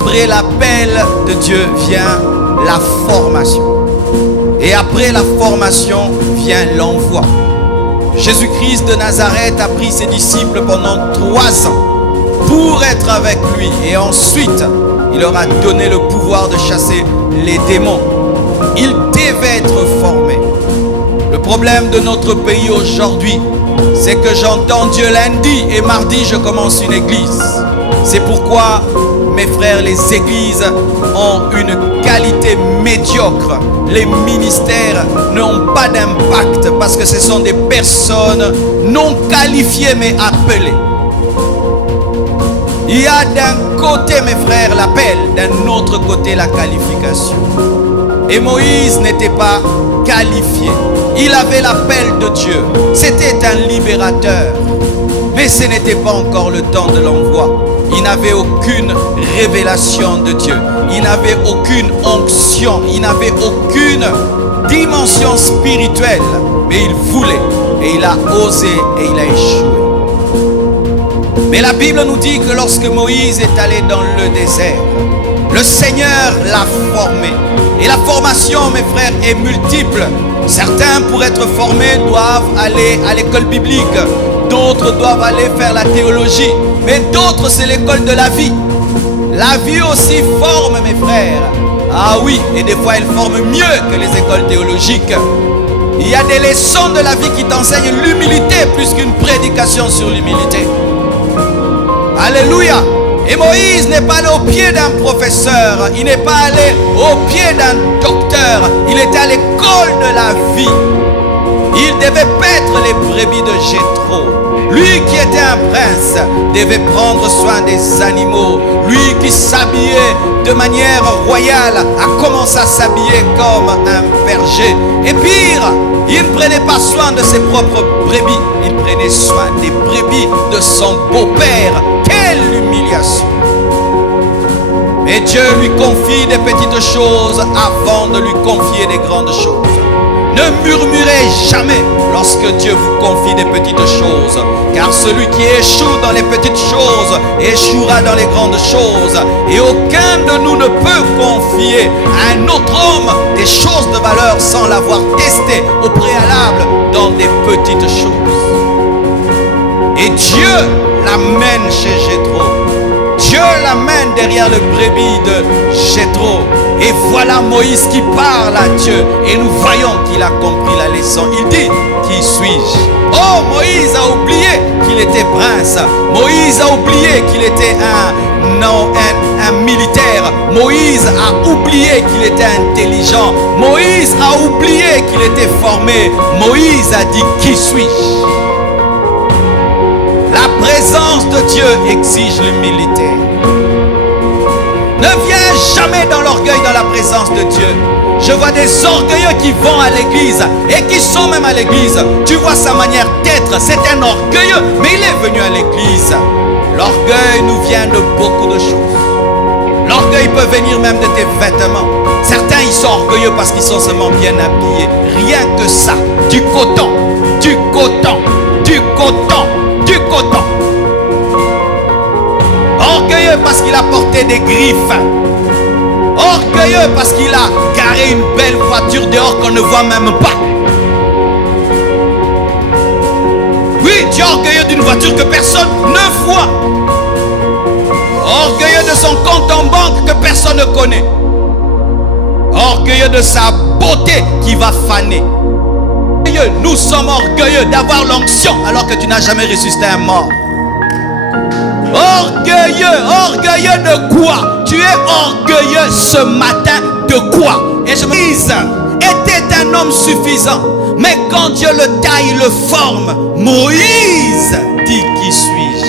Après l'appel de Dieu vient la formation. Et après la formation vient l'envoi. Jésus-Christ de Nazareth a pris ses disciples pendant 3 ans pour être avec lui. Et ensuite, il leur a donné le pouvoir de chasser les démons. Ils devaient être formés. Le problème de notre pays aujourd'hui, c'est que j'entends Dieu lundi et mardi, je commence une église. C'est pourquoi, mes frères, les églises ont une qualité médiocre. Les ministères n'ont pas d'impact parce que ce sont des personnes non qualifiées mais appelées. Il y a d'un côté, mes frères, l'appel, d'un autre côté, la qualification. Et Moïse n'était pas qualifié. Il avait l'appel de Dieu. C'était un libérateur. Mais ce n'était pas encore le temps de l'envoi. Il n'avait aucune révélation de Dieu. Il n'avait aucune onction. Il n'avait aucune dimension spirituelle. Mais il voulait. Et il a osé et il a échoué. Mais la Bible nous dit que lorsque Moïse est allé dans le désert, le Seigneur l'a formé. Et la formation, mes frères, est multiple. Certains, pour être formés, doivent aller à l'école biblique. D'autres doivent aller faire la théologie. Mais d'autres, c'est l'école de la vie. La vie aussi forme, mes frères. Ah oui, et des fois, elle forme mieux que les écoles théologiques. Il y a des leçons de la vie qui t'enseignent l'humilité plus qu'une prédication sur l'humilité. Alléluia. Et Moïse n'est pas allé au pied d'un professeur. Il n'est pas allé au pied d'un docteur. Il était à l'école de la vie. Il devait paître les brebis de Jéthro. Lui qui était un prince devait prendre soin des animaux. Lui qui s'habillait de manière royale a commencé à s'habiller comme un berger. Et pire, il ne prenait pas soin de ses propres brebis. Il prenait soin des brebis de son beau-père. Quelle humiliation! Et Dieu lui confie des petites choses avant de lui confier des grandes choses. Ne murmurez jamais lorsque Dieu vous confie des petites choses, car celui qui échoue dans les petites choses échouera dans les grandes choses. Et aucun de nous ne peut confier à un autre homme des choses de valeur sans l'avoir testé au préalable dans des petites choses. Et Dieu l'amène chez Jéthro. Dieu l'amène derrière le brebis de Jéthro. Et voilà Moïse qui parle à Dieu. Et nous voyons qu'il a compris la leçon. Il dit, qui suis-je? Oh, Moïse a oublié qu'il était prince. Moïse a oublié qu'il était un militaire. Moïse a oublié qu'il était intelligent. Moïse a oublié qu'il était formé. Moïse a dit, qui suis-je? La présence de Dieu exige l'humilité. Ne viens jamais dans l'orgueil dans la présence de Dieu. Je vois des orgueilleux qui vont à l'église et qui sont même à l'église. Tu vois sa manière d'être, c'est un orgueilleux, mais il est venu à l'église. L'orgueil nous vient de beaucoup de choses. L'orgueil peut venir même de tes vêtements. Certains, ils sont orgueilleux parce qu'ils sont seulement bien habillés. Rien que ça. Du coton, du coton, du coton, du coton. Orgueilleux parce qu'il a porté des griffes. Orgueilleux parce qu'il a garé une belle voiture dehors qu'on ne voit même pas. Oui, tu es orgueilleux d'une voiture que personne ne voit. Orgueilleux de son compte en banque que personne ne connaît. Orgueilleux de sa beauté qui va faner. Nous sommes orgueilleux d'avoir l'onction alors que tu n'as jamais ressuscité un mort. Orgueilleux, orgueilleux de quoi? Tu es orgueilleux ce matin de quoi? Et je me dis, était un homme suffisant. Mais quand Dieu le taille, le forme, Moïse dit, qui suis-je?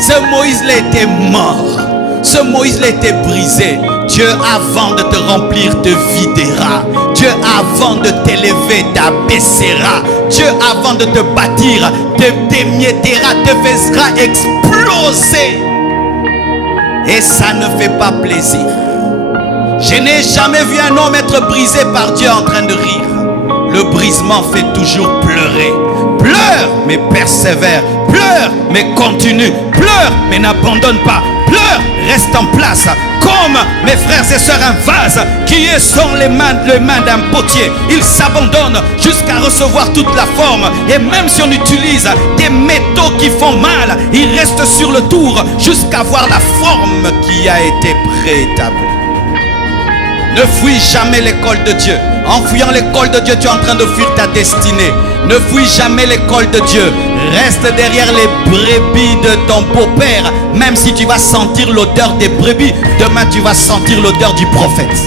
Ce Moïse-là était mort. Ce Moïse-là était brisé. Dieu, avant de te remplir, te videra. Dieu, avant de t'élever, t'abaissera. Dieu, avant de te bâtir, te démiettera, te fera exploser. Et ça ne fait pas plaisir. Je n'ai jamais vu un homme être brisé par Dieu en train de rire. Le brisement fait toujours pleurer. Pleure, mais persévère. Pleure, mais continue. Pleure, mais n'abandonne pas. Pleure, reste en place. Comme mes frères et sœurs, un vase qui est sur les mains d'un potier. Il s'abandonne jusqu'à recevoir toute la forme. Et même si on utilise des métaux qui font mal, il reste sur le tour jusqu'à voir la forme qui a été préétablie. Ne fuis jamais l'école de Dieu. En fuyant l'école de Dieu, tu es en train de fuir ta destinée. Ne fuis jamais l'école de Dieu. Reste derrière les brebis de ton beau-père. Même si tu vas sentir l'odeur des brebis, demain tu vas sentir l'odeur du prophète.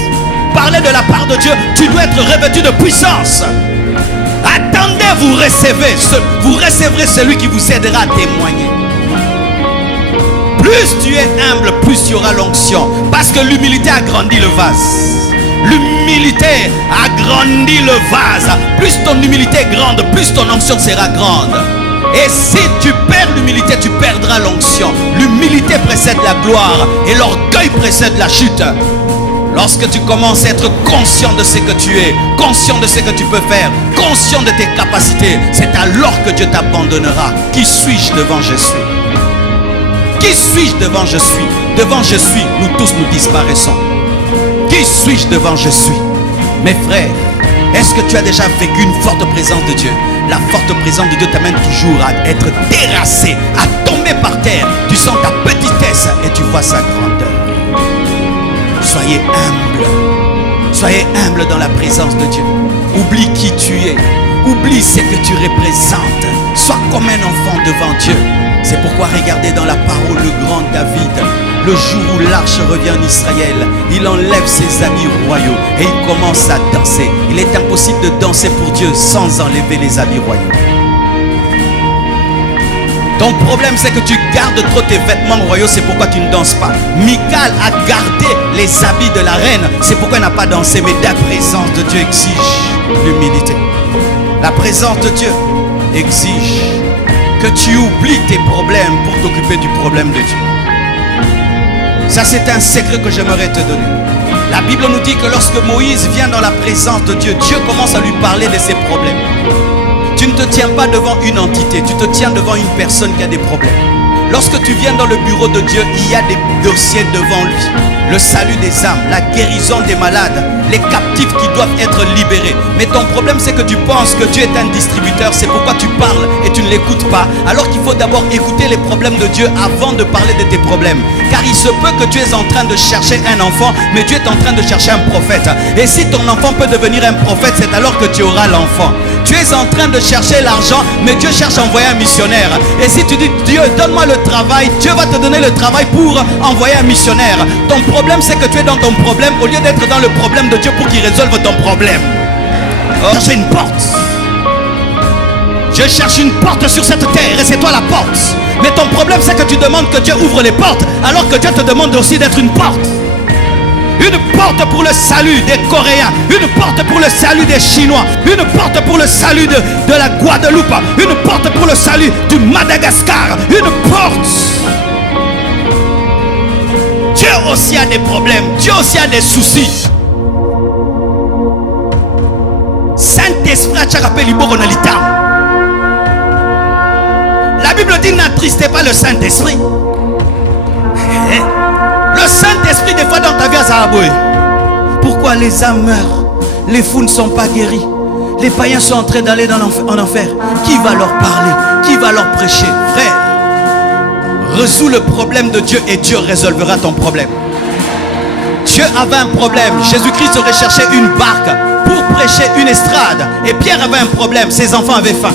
Parlez de la part de Dieu, tu dois être revêtu de puissance. Attendez, vous recevrez celui qui vous aidera à témoigner. Plus tu es humble, plus tu auras l'onction. Parce que l'humilité agrandit le vase. L'humilité agrandit le vase. Plus ton humilité est grande, plus ton onction sera grande. Et si tu perds l'humilité, tu perdras l'onction. L'humilité précède la gloire et l'orgueil précède la chute. Lorsque tu commences à être conscient de ce que tu es, conscient de ce que tu peux faire, conscient de tes capacités, c'est alors que Dieu t'abandonnera. Qui suis-je devant je suis? Qui suis-je devant je suis? Devant je suis, nous tous nous disparaissons. Qui suis-je devant je suis? Mes frères, est-ce que tu as déjà vécu une forte présence de Dieu? La forte présence de Dieu t'amène toujours à être terrassé, à tomber par terre. Tu sens ta petitesse et tu vois sa grandeur. Soyez humble. Soyez humble dans la présence de Dieu. Oublie qui tu es. Oublie ce que tu représentes. Sois comme un enfant devant Dieu. C'est pourquoi regardez dans la parole le grand David. Le jour où l'arche revient en Israël, il enlève ses habits royaux et il commence à danser. Il est impossible de danser pour Dieu sans enlever les habits royaux. Ton problème, c'est que tu gardes trop tes vêtements royaux, c'est pourquoi tu ne danses pas. Michal a gardé les habits de la reine, c'est pourquoi elle n'a pas dansé. Mais la présence de Dieu exige l'humilité. La présence de Dieu exige que tu oublies tes problèmes pour t'occuper du problème de Dieu. Ça, c'est un secret que j'aimerais te donner. La Bible nous dit que lorsque Moïse vient dans la présence de Dieu, Dieu commence à lui parler de ses problèmes. Tu ne te tiens pas devant une entité, tu te tiens devant une personne qui a des problèmes. Lorsque tu viens dans le bureau de Dieu, il y a des dossiers devant lui. Le salut des âmes, la guérison des malades, les captifs qui doivent être libérés. Mais ton problème, c'est que tu penses que Dieu est un distributeur. C'est pourquoi tu parles et tu ne l'écoutes pas. Alors qu'il faut d'abord écouter les problèmes de Dieu avant de parler de tes problèmes. Car il se peut que tu es en train de chercher un enfant, mais Dieu est en train de chercher un prophète. Et si ton enfant peut devenir un prophète, c'est alors que tu auras l'enfant. Tu es en train de chercher l'argent, mais Dieu cherche à envoyer un missionnaire. Et si tu dis, Dieu, donne-moi le travail, Dieu va te donner le travail pour envoyer un missionnaire. Ton problème, c'est que tu es dans ton problème au lieu d'être dans le problème de Dieu pour qu'il résolve ton problème. Oh, chercher une porte. Je cherche une porte sur cette terre et c'est toi la porte. Mais ton problème, c'est que tu demandes que Dieu ouvre les portes, alors que Dieu te demande aussi d'être une porte. Une porte pour le salut des Coréens, une porte pour le salut des Chinois, une porte pour le salut de la Guadeloupe, une porte pour le salut du Madagascar, une porte. Dieu aussi a des problèmes, Dieu aussi a des soucis. Saint-Esprit, tu as rappelé l'Iboronalita. La Bible dit n'attristez pas le Saint-Esprit. Le Saint-Esprit, des fois dans ta vie, ça a boué. Pourquoi les âmes meurent? Les fous ne sont pas guéris. Les païens sont en train d'aller en enfer. Qui va leur parler? Qui va leur prêcher? Frère, résous le problème de Dieu et Dieu résolvera ton problème. Dieu avait un problème. Jésus-Christ recherchait une barque pour prêcher une estrade. Et Pierre avait un problème. Ses enfants avaient faim.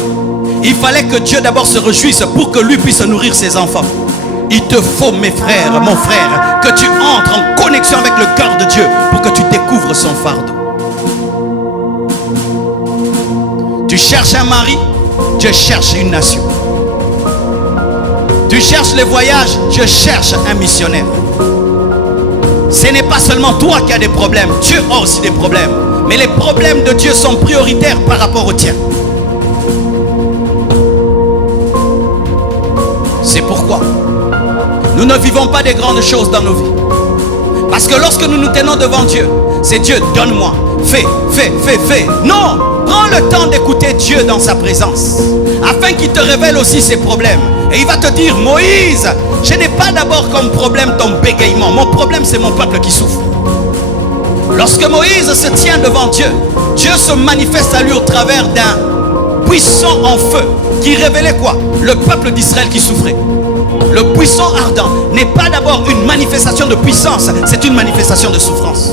Il fallait que Dieu d'abord se réjouisse pour que lui puisse nourrir ses enfants. Il te faut, mes frères, mon frère, que tu entres en connexion avec le cœur de Dieu pour que tu découvres son fardeau. Tu cherches un mari, Dieu cherche une nation. Tu cherches les voyages, Dieu cherche un missionnaire. Ce n'est pas seulement toi qui as des problèmes, Dieu a aussi des problèmes. Mais les problèmes de Dieu sont prioritaires par rapport aux tiens. C'est pourquoi nous ne vivons pas des grandes choses dans nos vies. Parce que lorsque nous nous tenons devant Dieu, c'est Dieu, donne-moi, fais. Non, Prends le temps d'écouter Dieu dans sa présence, afin qu'il te révèle aussi ses problèmes. Et il va te dire, Moïse, je n'ai pas d'abord comme problème ton bégaiement. Mon problème, c'est mon peuple qui souffre. Lorsque Moïse se tient devant Dieu, Dieu se manifeste à lui au travers d'un buisson en feu qui révélait quoi? Le peuple d'Israël qui souffrait. Le buisson ardent n'est pas d'abord une manifestation de puissance, c'est une manifestation de souffrance.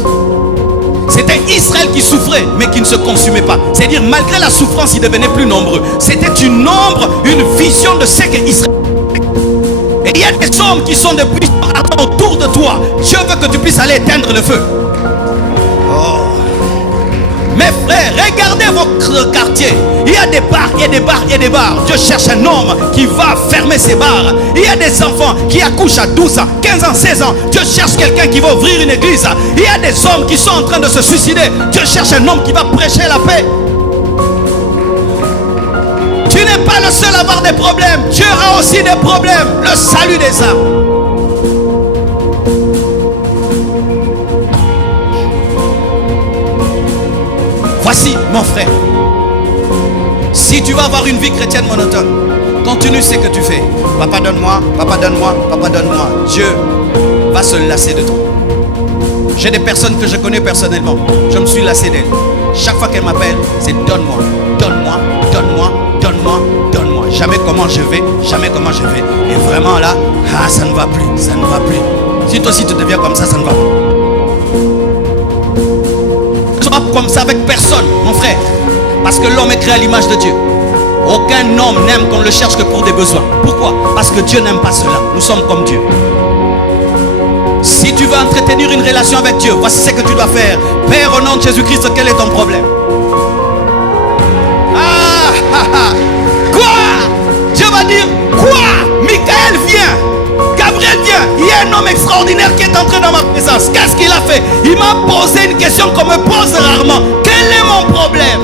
C'était Israël qui souffrait, mais qui ne se consumait pas. C'est-à-dire, malgré la souffrance, il devenait plus nombreux. C'était une ombre, une vision de ce qu'Israël. Et il y a des hommes qui sont des buissons ardents autour de toi. Dieu veut que tu puisses aller éteindre le feu. Oh. Mes frères, regardez votre quartier. Il y a des bars, il y a des bars, il y a des bars. Dieu cherche un homme qui va fermer ces bars. Il y a des enfants qui accouchent à 12 ans, 15 ans, 16 ans. Dieu cherche quelqu'un qui va ouvrir une église. Il y a des hommes qui sont en train de se suicider. Dieu cherche un homme qui va prêcher la paix. Tu n'es pas le seul à avoir des problèmes. Dieu a aussi des problèmes. Le salut des âmes. Voici, mon frère, si tu vas avoir une vie chrétienne monotone, continue ce que tu fais. Papa donne-moi, papa donne-moi, papa donne-moi. Dieu va se lasser de toi. J'ai des personnes que je connais personnellement. Je me suis lassé d'elles. Chaque fois qu'elles m'appellent, c'est donne-moi, donne-moi, donne-moi, donne-moi, donne-moi. Jamais comment je vais, jamais comment je vais. Et vraiment là, ça ne va plus, ça ne va plus. Si toi aussi tu deviens comme ça ne va plus. Comme ça avec personne, mon frère, parce que l'homme est créé à l'image de Dieu. Aucun homme n'aime qu'on le cherche que pour des besoins. Pourquoi? Parce que Dieu n'aime pas cela. Nous sommes comme Dieu. Si tu veux entretenir une relation avec Dieu, voici ce que tu dois faire. Père, au nom de Jésus-Christ, quel est ton problème? Quoi? Dieu va dire quoi? Michael vient, Gabriel vient. Il y a un homme extraordinaire qui est entré dans ma présence. Qu'est-ce qu'il a fait? Il m'a posé une question qu'on me pose rarement. Quel est mon problème?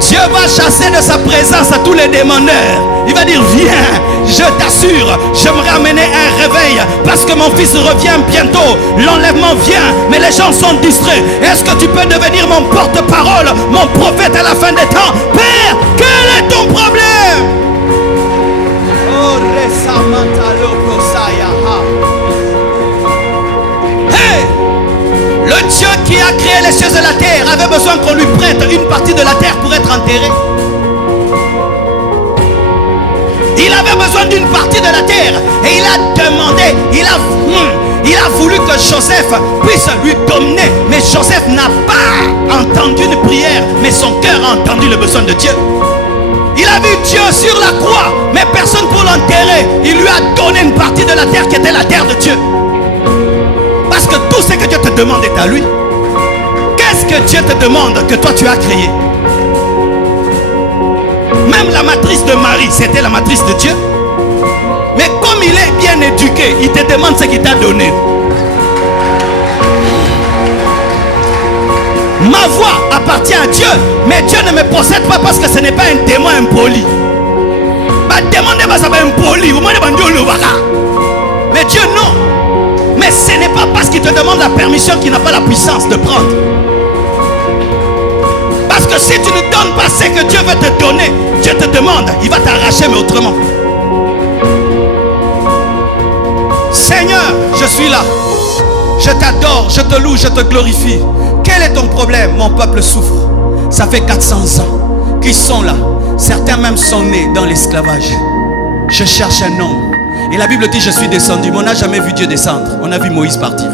Dieu va chasser de sa présence à tous les demandeurs. Il va dire, viens, je t'assure, j'aimerais amener un réveil parce que mon fils revient bientôt. L'enlèvement vient, mais les gens sont distraits. Est-ce que tu peux devenir mon porte-parole, mon prophète à la fin des temps? Père, quel est ton problème? Oh, hey! Le Dieu qui a créé les cieux et la terre avait besoin qu'on lui prête une partie de la terre pour être enterré. Il avait besoin d'une partie de la terre et il a demandé, il a voulu que Joseph puisse lui donner. Mais Joseph n'a pas entendu une prière, mais son cœur a entendu le besoin de Dieu. Il a vu Dieu sur la croix, mais personne pour l'enterrer. Il lui a donné une partie de la terre qui était la terre de Dieu. Parce que tout ce que Dieu te demande est à lui. Qu'est-ce que Dieu te demande que toi tu as créé? Même la matrice de Marie, c'était la matrice de Dieu. Mais comme il est bien éduqué, il te demande ce qu'il t'a donné. Ma voix appartient à Dieu, mais Dieu ne me possède pas parce que ce n'est pas un témoin impoli. Mais Dieu non. Mais ce n'est pas parce qu'il te demande la permission qu'il n'a pas la puissance de prendre. Parce que si tu ne donnes pas ce que Dieu veut te donner, Dieu te demande, il va t'arracher mais autrement. Seigneur, je suis là. Je t'adore, je te loue, je te glorifie. Quel est ton problème? Mon peuple souffre. Ça fait 400 ans qu'ils sont là. Certains même sont nés dans l'esclavage. Je cherche un homme. Et la Bible dit, je suis descendu. Mais on n'a jamais vu Dieu descendre. On a vu Moïse partir.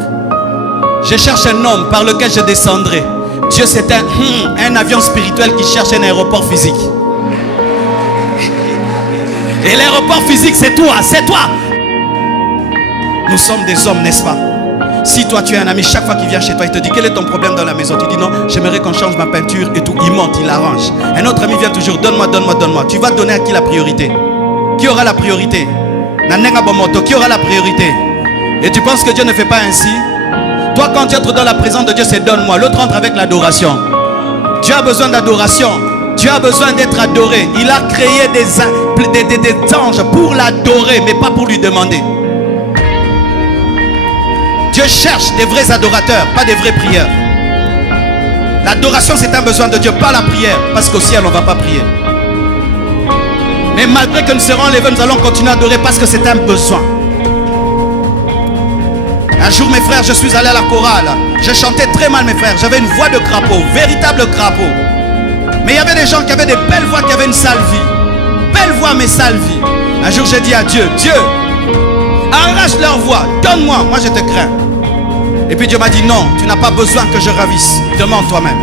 Je cherche un homme par lequel je descendrai. Dieu, c'est un avion spirituel qui cherche un aéroport physique. Et l'aéroport physique, c'est toi, c'est toi. Nous sommes des hommes, n'est-ce pas? Si toi tu es un ami, chaque fois qu'il vient chez toi, il te dit quel est ton problème dans la maison? Tu dis non, j'aimerais qu'on change ma peinture et tout. Il monte, il arrange. Un autre ami vient toujours, donne-moi, donne-moi, donne-moi. Tu vas donner à qui la priorité? Qui aura la priorité? Qui aura la priorité? Et tu penses que Dieu ne fait pas ainsi? Toi, quand tu entres dans la présence de Dieu, c'est donne-moi. L'autre entre avec l'adoration. Dieu a besoin d'adoration. Dieu a besoin d'être adoré. Il a créé des anges pour l'adorer, mais pas pour lui demander. Dieu cherche des vrais adorateurs, pas des vrais prieurs. L'adoration, c'est un besoin de Dieu, pas la prière. Parce qu'au ciel, on ne va pas prier. Mais malgré que nous serons enlevés, nous allons continuer à adorer parce que c'est un besoin. Un jour, mes frères, je suis allé à la chorale. Je chantais très mal, mes frères. J'avais une voix de crapaud, véritable crapaud. Mais il y avait des gens qui avaient des belles voix, qui avaient une sale vie. Belle voix, mais sale vie. Un jour, j'ai dit à Dieu, Dieu, arrache leur voix, donne-moi, moi je te crains. Et puis Dieu m'a dit, non, tu n'as pas besoin que je ravisse. Demande toi-même.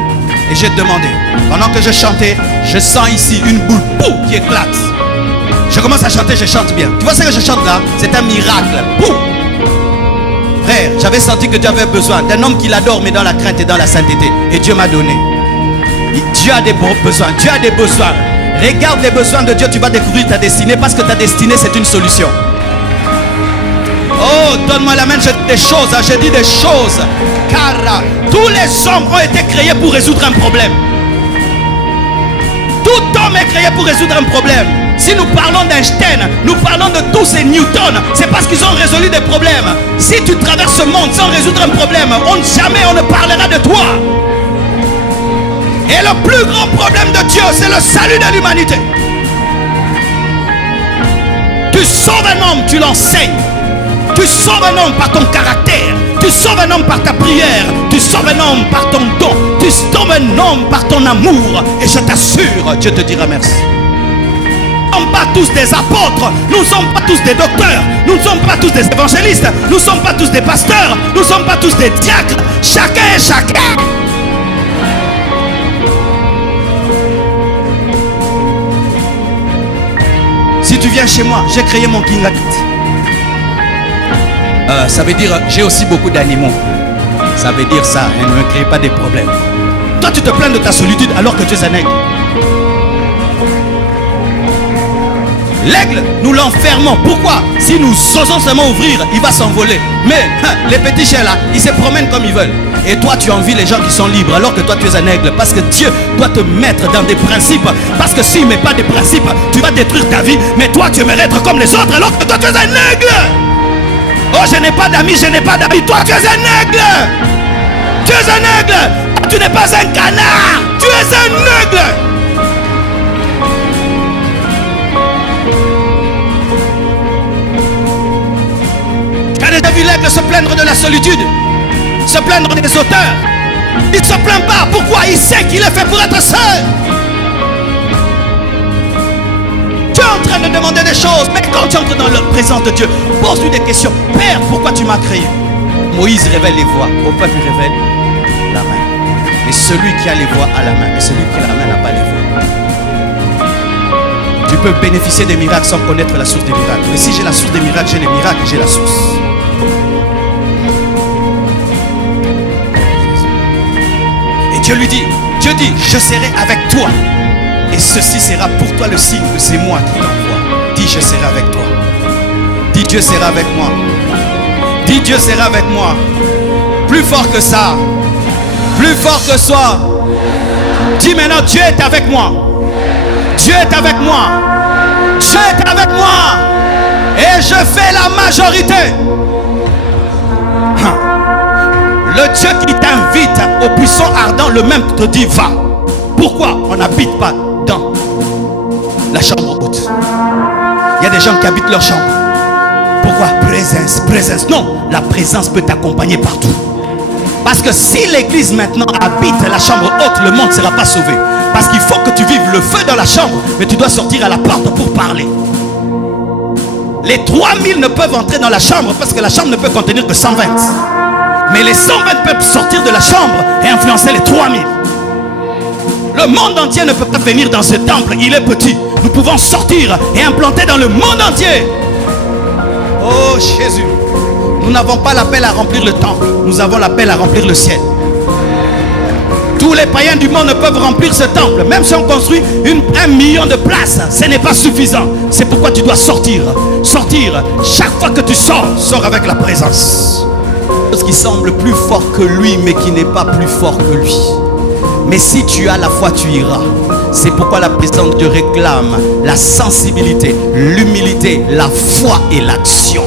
Et j'ai demandé. Pendant que je chantais, je sens ici une boule qui éclate. Je commence à chanter, je chante bien. Tu vois ce que je chante là? C'est un miracle. Pouf. Frère, j'avais senti que Dieu avait besoin d'un homme qui l'adore, mais dans la crainte et dans la sainteté. Et Dieu m'a donné. Dieu a des besoins. Dieu a des besoins. Regarde les besoins de Dieu, tu vas découvrir ta destinée, parce que ta destinée, c'est une solution. Oh, donne-moi la main, je dis des choses, je dis des choses. Car tous les hommes ont été créés pour résoudre un problème. Tout homme est créé pour résoudre un problème. Si nous parlons d'Einstein, nous parlons de tous ces Newton, c'est parce qu'ils ont résolu des problèmes. Si tu traverses ce monde sans résoudre un problème, jamais on ne parlera de toi. Et le plus grand problème de Dieu, c'est le salut de l'humanité. Tu sauves un homme, tu l'enseignes. Tu sauves un homme par ton caractère. Tu sauves un homme par ta prière. Tu sauves un homme par ton don. Tu sauves un homme par ton amour. Et je t'assure, Dieu te dira merci. Nous ne sommes pas tous des apôtres. Nous ne sommes pas tous des docteurs. Nous ne sommes pas tous des évangélistes. Nous ne sommes pas tous des pasteurs. Nous ne sommes pas tous des diacres. Chacun est chacun. Si tu viens chez moi, j'ai créé mon King Habit. Ça veut dire, j'ai aussi beaucoup d'animaux. Ça veut dire ça, ne me crée pas des problèmes. Toi, tu te plains de ta solitude alors que tu es un aigle. L'aigle, nous l'enfermons. Pourquoi? Si nous osons seulement ouvrir, il va s'envoler. Mais les petits chiens là, ils se promènent comme ils veulent. Et toi, tu envies les gens qui sont libres alors que toi, tu es un aigle. Parce que Dieu doit te mettre dans des principes. Parce que s'il ne met pas des principes, tu vas détruire ta vie. Mais toi, tu aimerais être comme les autres alors que toi, tu es un aigle. Oh, je n'ai pas d'amis, je n'ai pas d'amis. Toi, tu es un aigle. Tu es un aigle. Tu n'es pas un canard. Tu es un aigle. Tu as déjà vu l'aigle se plaindre de la solitude, se plaindre des auteurs? Il ne se plaint pas. Pourquoi? Il sait qu'il est fait pour être seul. Tu es en train de demander des choses, mais quand tu entres dans la présence de Dieu, pose-lui des questions. Père, pourquoi tu m'as créé? Moïse révèle les voies, au peuple révèle la main. Et celui qui a les voies a la main, mais celui qui a la main n'a pas les voies. Tu peux bénéficier des miracles sans connaître la source des miracles. Mais si j'ai la source des miracles, j'ai les miracles et j'ai la source. Et Dieu lui dit, Dieu dit, je serai avec toi. Et ceci sera pour toi le signe que c'est moi qui t'envoie. Dis, je serai avec toi. Dis, Dieu sera avec moi. Dis, Dieu sera avec moi. Plus fort que ça. Plus fort que ça. Dis maintenant, Dieu est avec moi. Dieu est avec moi. Dieu est avec moi. Et je fais la majorité. Le Dieu qui t'invite au buisson ardent, le même te dit va. Pourquoi on n'habite pas dans la chambre haute? Il y a des gens qui habitent leur chambre. Pourquoi? Présence, présence. Non, la présence peut t'accompagner partout. Parce que si l'église maintenant habite la chambre haute, le monde ne sera pas sauvé. Parce qu'il faut que tu vives le feu dans la chambre, mais tu dois sortir à la porte pour parler. Les 3000 ne peuvent entrer dans la chambre parce que la chambre ne peut contenir que 120. Mais les 120 peuvent sortir de la chambre et influencer les 3000. Le monde entier ne peut pas venir dans ce temple, il est petit. Nous pouvons sortir et implanter dans le monde entier. Oh Jésus, nous n'avons pas l'appel à remplir le temple, nous avons l'appel à remplir le ciel. Tous les païens du monde ne peuvent remplir ce temple. Même si on construit 1 million de places, ce n'est pas suffisant. C'est pourquoi tu dois sortir. Sortir. Chaque fois que tu sors, sors avec la présence. Ce qui semble plus fort que lui, mais qui n'est pas plus fort que lui. Mais si tu as la foi, tu iras. C'est pourquoi la présence de Dieu réclame la sensibilité, l'humilité, la foi et l'action.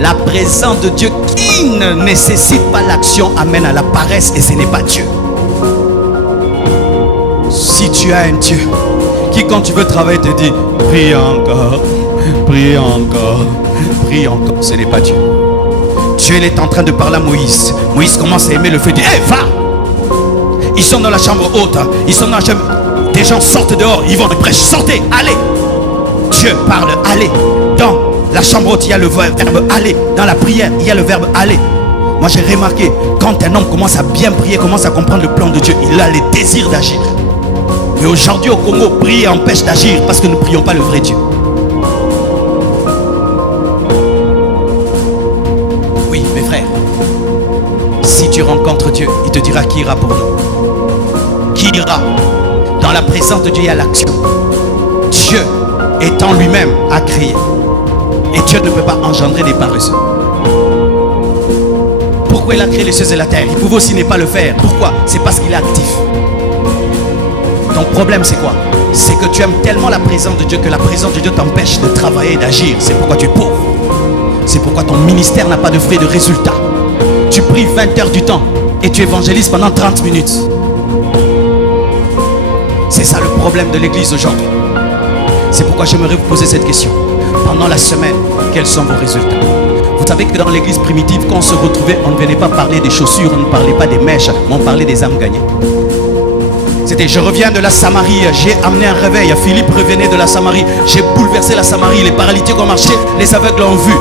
La présence de Dieu qui ne nécessite pas l'action amène à la paresse et ce n'est pas Dieu. tu as un Dieu qui, quand tu veux travailler, te dit prie encore, prie encore, prie encore. Ce n'est pas Dieu. Dieu, il est en train de parler à Moïse. Moïse commence à aimer le feu. Il dit hé, va. Ils sont dans la chambre haute. Ils sont dans la chambre. Des gens sortent dehors. Ils vont prêcher. Sortez, allez. Dieu parle, allez. Dans la chambre haute, il y a le verbe aller. Dans la prière, il y a le verbe aller. Moi, j'ai remarqué, quand un homme commence à bien prier, commence à comprendre le plan de Dieu, il a le désir d'agir. Mais aujourd'hui, au Congo, prier empêche d'agir parce que nous ne prions pas le vrai Dieu. Oui, mes frères, si tu rencontres Dieu, il te dira qui ira pour nous. Qui ira? Dans la présence de Dieu, il y a l'action. Dieu étant lui-même à créer. Et Dieu ne peut pas engendrer des paresseux. Pourquoi il a créé les cieux et la terre? Il pouvait aussi ne pas le faire. Pourquoi? C'est parce qu'il est actif. Ton problème c'est quoi? C'est que tu aimes tellement la présence de Dieu que la présence de Dieu t'empêche de travailler et d'agir. C'est pourquoi tu es pauvre. C'est pourquoi ton ministère n'a pas de fruits et de résultats. Tu pries 20 heures du temps et tu évangélises pendant 30 minutes. C'est ça le problème de l'église aujourd'hui. C'est pourquoi j'aimerais vous poser cette question. Pendant la semaine, quels sont vos résultats? Vous savez que dans l'église primitive, quand on se retrouvait, on ne venait pas parler des chaussures, on ne parlait pas des mèches, mais on parlait des âmes gagnées. C'était je reviens de la Samarie, j'ai amené un réveil. Philippe revenait de la Samarie, j'ai bouleversé la Samarie. Les paralytiques ont marché, les aveugles l'ont vu.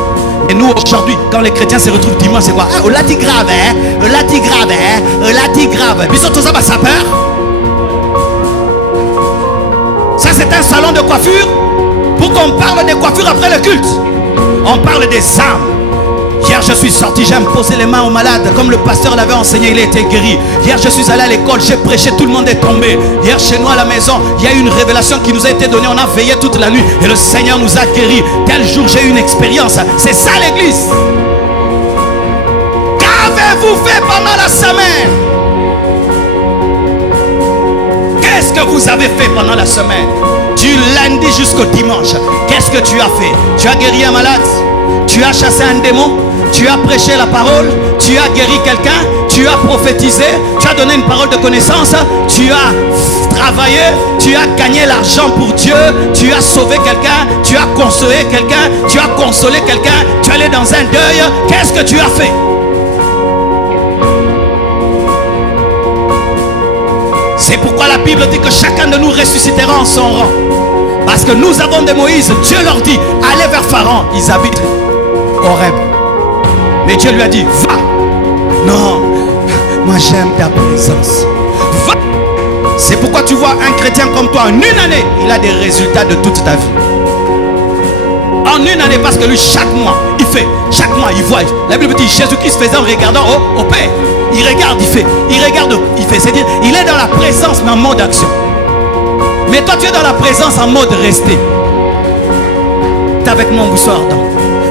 Et nous aujourd'hui, quand les chrétiens se retrouvent dimanche, c'est quoi? Au lati grave, hein? Au lati grave, hein? Au lati grave. Bisous, tout ça, bah, ça peur. Ça, c'est un salon de coiffure pour qu'on parle des coiffures après le culte. On parle des âmes. Hier je suis sorti, j'ai imposé les mains aux malades. Comme le pasteur l'avait enseigné, il a été guéri. Hier je suis allé à l'école, j'ai prêché, tout le monde est tombé. Hier chez nous à la maison, il y a eu une révélation qui nous a été donnée. On a veillé toute la nuit et le Seigneur nous a guéris. Tel jour j'ai eu une expérience. C'est ça l'église. Qu'avez-vous fait pendant la semaine? Qu'est-ce que vous avez fait pendant la semaine? Du lundi jusqu'au dimanche, qu'est-ce que tu as fait? Tu as guéri un malade? Tu as chassé un démon? Tu as prêché la parole? Tu as guéri quelqu'un? Tu as prophétisé? Tu as donné une parole de connaissance? Tu as travaillé? Tu as gagné l'argent pour Dieu? Tu as sauvé quelqu'un? Tu as consolé quelqu'un? Tu as consolé quelqu'un? Tu es allé dans un deuil? Qu'est-ce que tu as fait? C'est pourquoi la Bible dit que chacun de nous ressuscitera en son rang. Parce que nous avons des Moïse. Dieu leur dit, allez vers Pharaon. Ils habitent Horeb. Mais Dieu lui a dit, va. Non, moi j'aime ta présence. Va. C'est pourquoi tu vois un chrétien comme toi, en une année, il a des résultats de toute ta vie. En une année, parce que lui, chaque mois, il fait. Chaque mois, il voit. La Bible dit, Jésus-Christ faisait en regardant au Père. Il regarde, il fait. Il regarde, il fait. C'est-à-dire, il est dans la présence, mais en mode action. Mais toi, tu es dans la présence en mode rester. Tu es avec moi au soir ardent.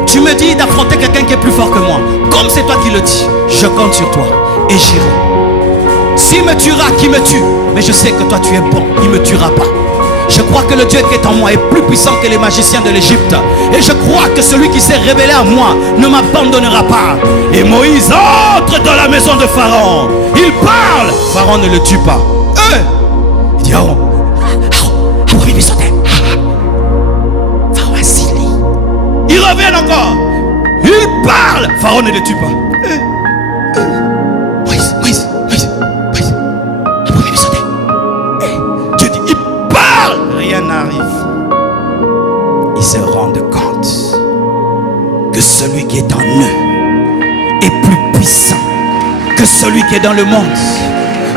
Tu me dis d'affronter quelqu'un qui est plus fort que moi. Comme c'est toi qui le dis, je compte sur toi et j'irai. S'il me tuera, qui me tue. Mais je sais que toi, tu es bon. Il ne me tuera pas. Je crois que le Dieu qui est en moi est plus puissant que les magiciens de l'Égypte. Et je crois que celui qui s'est révélé à moi ne m'abandonnera pas. Et Moïse entre dans la maison de Pharaon. Il parle. Pharaon ne le tue pas. Il dit, Pharaon Asili. Il revient encore. Il parle. Pharaon ne le tue pas. Moïse. Dieu dit, il parle. Rien n'arrive. Ils se rendent compte que celui qui est en eux est plus puissant que celui qui est dans le monde.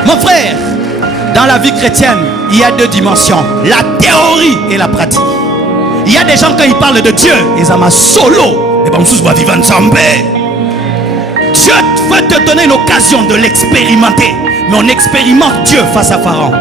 Mon frère, dans la vie chrétienne, il y a deux dimensions, la théorie et la pratique. Il y a des gens quand ils parlent de Dieu, ils ont solo. Dieu veut te donner l'occasion de l'expérimenter. Mais on expérimente Dieu face à Pharaon.